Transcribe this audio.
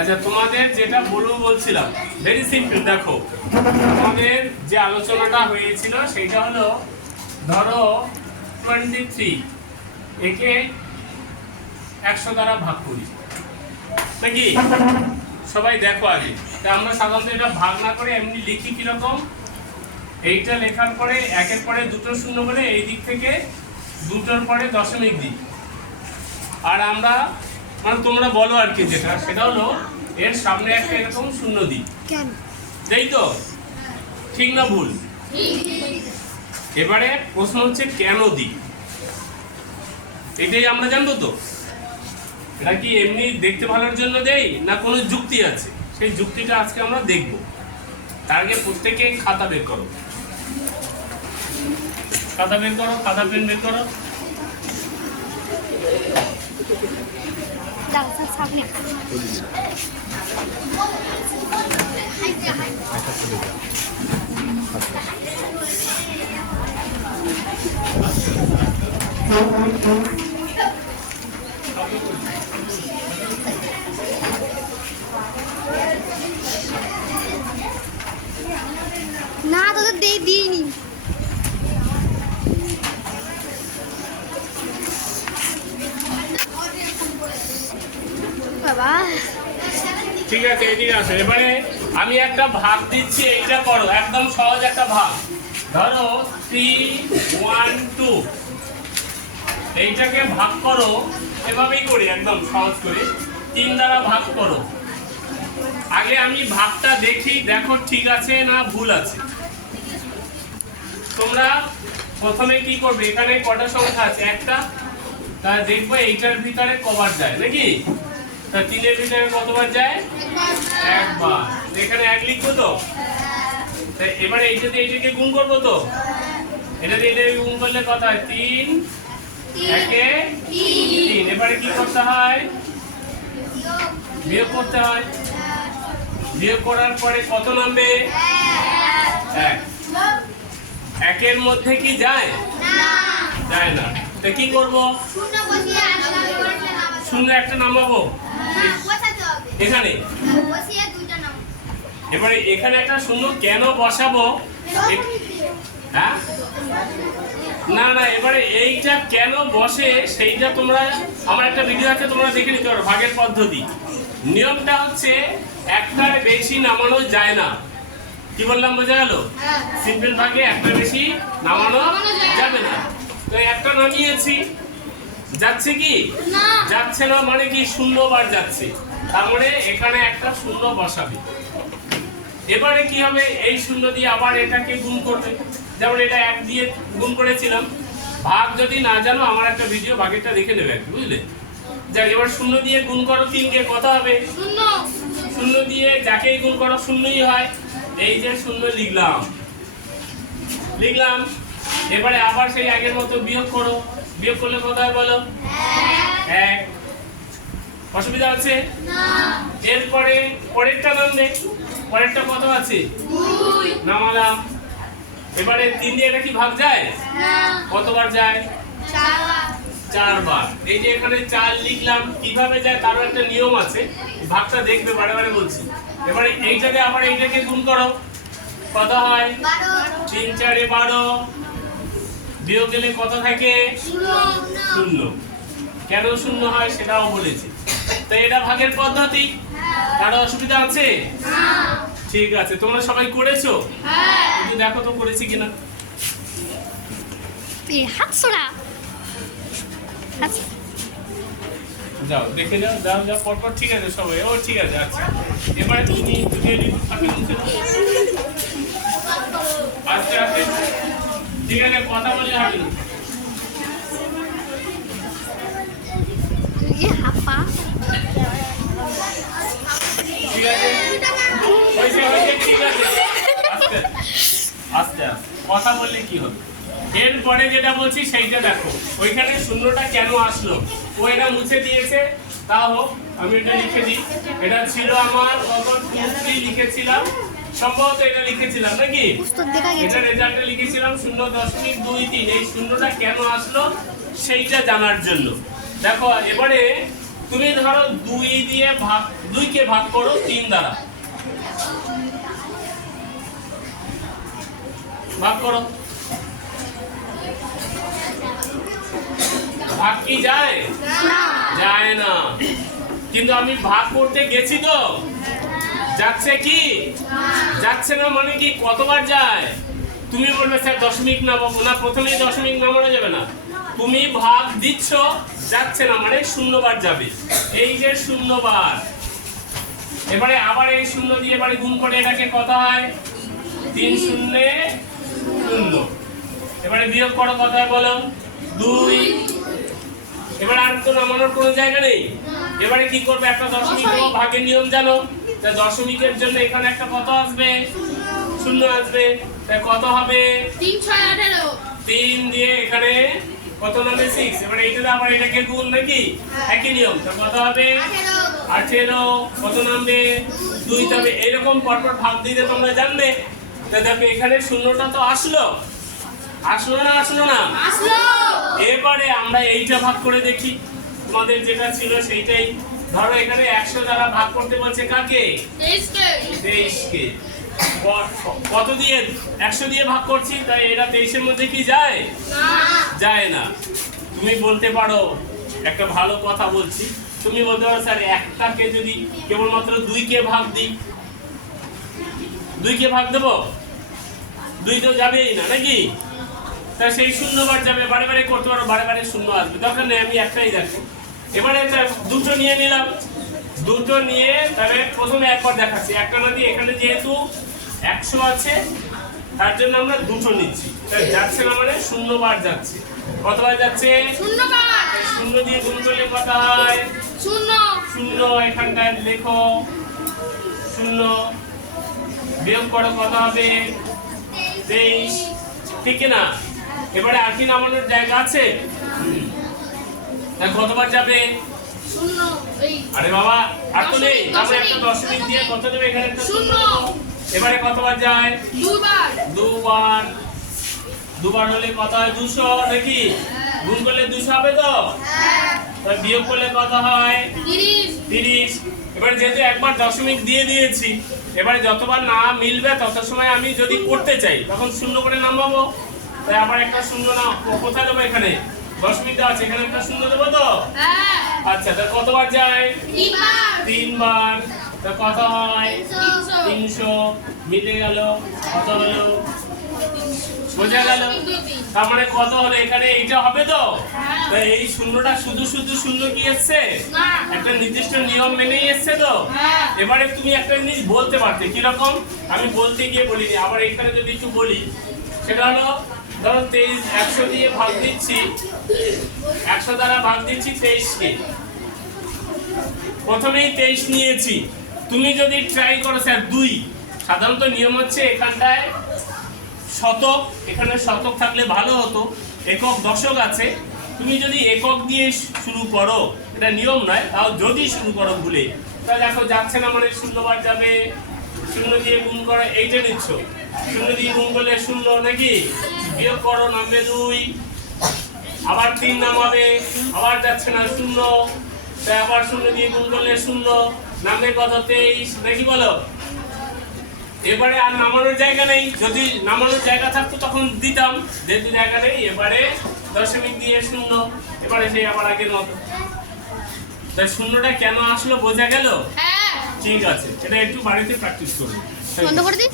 আচ্ছা, তোমাদের যেটা বলবো বলছিলাম, ভেরি সিম্পল। দেখো, তোমাদের যে আলোচনাটা হয়েছিল সেটা হলো, ধরো 23, একে 100 দ্বারা ভাগ করি নাকি? সবাই দেখো আগে। তা আমরা সাধারণত এটা ভাগ না করে এমনি লিখি কিরকম, এইটা লেখার পরে একের পরে দুটো শূন্য বলে এই দিক থেকে দুটোর পরে দশমিক দিই। আর আমরা মানে তোমরা বলো আর কি, যেটা সেটা হলো এর সামনে একটা এরকম শূন্য দিই, তাই তো? ঠিক না ভুল? এবারে প্রশ্ন হচ্ছে কেন দিই, এটাই আমরা জানবো তো। এটা কি এমনি দেখতে ভালোর জন্য দেই না কোনো যুক্তি আছে? সেই যুক্তিটা আজকে আমরা দেখব। তার আগে প্রত্যেকে খাতা বের করো, খাতা বের করো, খাতা পেন বের করো। না তোদের দিইনি। বাবা ঠিক আছে, এদিকে আসো। এবারে আমি একটা ভাগ দিচ্ছি, এইটা করো, একদম সহজ একটা ভাগ। ধরো 3, 1, 2, এইটাকে ভাগ করো, এভাবেই করি একদম সহজ করে। 3 দ্বারা ভাগ করো। আগে আমি ভাগটা দেখি, দেখো ঠিক আছে না ভুল আছে। তোমরা প্রথমে কি করবে, এখানে কটা সংখ্যা আছে? একটা। তা দেখবো এইটার ভিতরে কবার যায় নাকি? তা 3-এর ভিতরে কতবার যায়? একবার। এখানে 1 লিখবো তো। এবারে এইটা দিয়ে এইটাকে গুণ করবো তো। এটা দিয়ে এটাকে গুণ করলে কত হয়? 3, 1-এ 3। এবারে কি করতে হয়? বিয়োগ করতে হয়। বিয়োগ করার পরে কত নামবে? 1। 1-এর মধ্যে কি যায়? যায় না। তা কি করবো? শূন্য একটা নামাবো এখানে। এবারে এখানে একটা শূন্য কেন বসাবো? হ্যাঁ, না না, এবারে এইটা কেন বসে সেইটা তোমরা, আমার একটা ভিডিও আছে, তোমরা দেখে নিতে পারো, ভাগের পদ্ধতি। নিয়মটা হচ্ছে একটার বেশি নামানো যায় না। কি বললাম, বোঝা গেল? সিম্পল ভাগে একটা বেশি নামানো যাবে না। তো একটা নামিয়েছি, যাচ্ছে কি? যাচ্ছে না, মানে কি? শূন্যবার যাচ্ছে। তার মানে এখানে একটা শূন্য বসাবে। এবারে কি হবে? এই শূন্য দিয়ে আবার এটাকে গুণ করবে। যেমন এটা 1 দিয়ে গুণ করেছিলাম। ভাগ যদি না জানো, আমার একটা ভিডিও ভাগেরটা দেখে নেবে, বুঝলে? যাক, এবার শূন্য দিয়ে গুণ করো 3-কে, কত হবে? শূন্য দিয়ে যাকেই গুণ করো শূন্যই হয়। এই যে শূন্য লিখলাম। এবারে আবার সেই আগের মতো বিয়োগ করো। বিয়োগ করলে কত হয় বলো? 1। অসুবিধা আছে? এরপরে পরেরটা নামবে। পরেরটা কত আছে? 2 নামালাম। এবারে 3 দিয়ে এটা কি ভাগ যায়? কতবার যায়? 4 বার। এই যে এখানে 4 লিখলাম, কিভাবে যায় তারও একটা নিয়ম আছে, ভাগটা দেখবে, বারে বারে বলছি। এবারে এইটাকে আবার এইটাকে গুণ করো, কত হয়? 3, 4-এ 12। বিয়োগ গেলে কত থাকে? 0। কেন 0 হয় সেটাও বলেছি। তো এটা ভাগের পদ্ধতি, কারো অসুবিধা আছে? ঠিক আছে, তোমরা সবাই করেছো? একটু দেখো তো করেছি কিনা। যাও দেখে যাও, যাও যাও পরপর। ঠিক আছে সবাই, ও ঠিক আছে। আচ্ছা, এবারে তুমি আস্তে আস্তে, ঠিক আছে, কথা বলে হবে না। ঠিক আছে, ঠিক আছে, আস্তে আস্তে কথা বললে কি হবে? এরপরে যেটা বলছি সেইটা দেখো। ওইখানে শূন্যটা কেন আসলো? ও এটা মুছে দিয়েছে, তা হোক, আমি এটা লিখে দিই। এটা ছিল আমার কত? 2, 3 লিখেছিলাম, সম্ভবত এটা লিখেছিলাম নাকি? এটা রেজাল্টে লিখেছিলাম 0.23। এই শূন্যটা কেন আসলো সেইটা জানার জন্য। দেখো, এবারে তুমি ধরো 2 দিয়ে ভাগ 2 কে ভাগ করো 3 দ্বারা, ভাগ করো। ভাগ কি যায়? যায় না। কিন্তু আমি ভাগ করতে গেছি তো, যাচ্ছে কি? যাচ্ছে না মানে কি কতবার যায়? তুমি বলবে স্যার দশমিক নামাবো না, প্রথমেই দশমিক নামানো যাবে না। তুমি ভাগ দিচ্ছ, যাচ্ছে না মানে 0 বার যাবে। এই যে 0 বার, এবারে আবার এই 0 দিয়ে এবারে গুণ করে এটাকে কত হয়? 3 0 0। এবারে বিয়োগ করো কত হয় বলো? 2। এবার আর তো নামানোর কোনো জায়গা নেই। এবারে কি করবে? একটা দশমিক দেবো, ভাগের নিয়ম জানো। তা দশমিকের জন্য এখানে একটা কত আসবে? 0 আসবে। তাই কত হবে? 3 6 18। 3 দিয়ে এখানে কত নামে? 6। এবারে এইটা আবার এটাকে গুণ নাকি? একই নিয়ম। তা কত হবে? 18। কত নামবে? 2। তবে এরকম পরপর ভাগ দিতে তোমরা জানবে। তা দেখো এখানে 0টা তো আসলো, আসলো না? আসলো না? আসলো। এবারে আমরা এইটা ভাগ করে দেখি। তোমাদের যেটা ছিল সেইটাই। ধরো এখানে 100 দ্বারা ভাগ করতে বলছে কাকে? 23 কে। 23 কে। কত দিয়ে? 100 দিয়ে ভাগ করছি, তাই এটা 23 এর মধ্যে কি যায়? না। যায় না। তুমি বলতে পারো, একটা ভালো কথা বলছি, তুমি বলতে পারো স্যার একটাকে যদি কেবলমাত্র 2 কে ভাগ দিই, 2 কে ভাগ দেবো, 2 তো যাবেই না নাকি? তা সেই 0 বার যাবে। বারে বারে করতে পারো, বারে বারে 0 আসবে, দরকার নেই। আমি একটাই দেখো। এবারে দুটো নিয়ে নিলাম, দুটো নিয়ে তাহলে প্রথমে একবার দেখাচ্ছি। একটা না দিয়ে এখানে যেহেতু 100 আছে তার জন্য আমরা দুটো নিচ্ছি। তাই যাচ্ছে না মানে 0 বার যাচ্ছে। কতবার যাচ্ছে? 0 বার। 0 দিয়ে গুণ করলে কত হয়? 0 0। এখানটায় লেখো 0, বিয়োগ করো কত হবে? 23। ঠিক না? এবারে আর কি নামানোর জায়গা আছে? কতবার যাবে? 0 এই। আরে বাবা আর তো নেই। আমরা একটা দশমিক দিয়ে কত দেবে? এখানে একটা 0। এবারে কতবার যায়? 2 বার। 2 বার। 2 বার হলে কত হয়? 200 নাকি? গুণ করলে 200 হবে তো? হ্যাঁ। তাহলে বিয়োগ করলে কত হয়? 30। 30। এবারে যেহেতু একবার দশমিক দিয়ে দিয়েছি, এবারে যতবার না মিলবে তত সময় আমি যদি করতে চাই তখন 0 করে নামাবো। তাই আবার একটা 0 না কোথায় দেবো? এখানে দশমিক দেওয়া আছে, এখানে একটা 0 দেবো তো? হ্যাঁ। আচ্ছা, তা কতবার যায়? 3 বার। 3 বার। তা কত হয়? 300। 300। মিটে গেল। কত হলো? বোঝা গেল? তার মানে কত হলো? এখানে এইটা হবে তো? হ্যাঁ। তাই এই 0টা শুধু শুধু 0 কি এসছে? না। একটা নির্দিষ্ট নিয়ম মেনেই এসছে তো? হ্যাঁ। এবারে তুমি একটা জিনিস বলতে পারতে, কিরকম? আমি বলতে গিয়ে বলিনি, আবার এখানে যদি একটু বলি, সেটা হলো ধরো 23 100 দিয়ে ভাগ দিচ্ছি, 100 দ্বারা ভাগ দিচ্ছি 23 কে। প্রথমেই 23 নিয়েছি। তুমি যদি ট্রাই করো স্যার 2, সাধারণত নিয়ম হচ্ছে এখানটায় শতক, এখানে শতক থাকলে ভালো হতো, একক দশক আছে। তুমি যদি একক দিয়ে শুরু করো, এটা নিয়ম নয়, তাও যদি শুরু করো ভুলে, তাহলে দেখো যাচ্ছে না মানে 0 বার যাবে। 0 দিয়ে গুণ করো, এইটা নিচ্ছ, 0 দিয়ে গুণ করলে 0 নাকি? বিয়োগ করো, নামবে 2। আবার 3 নামাবে, আবার যাচ্ছে না 0। তাই আবার 0 দিয়ে গুণ করলে 0, নামবে কত? 23 নাকি বলো? এবারে আর নামানোর জায়গা নেই। যদি নামানোর জায়গা থাকতো তখন দিতাম, যেহেতু জায়গা নেই এবারে দশমিক দিয়ে 0। এবারে সেই আবার আগের মতো। তাই 0টা কেন আসলো বোঝা গেল? হ্যাঁ। ঠিক আছে, এটা একটু বাড়িতে প্র্যাকটিস করবে। বন্ধ করে দিই।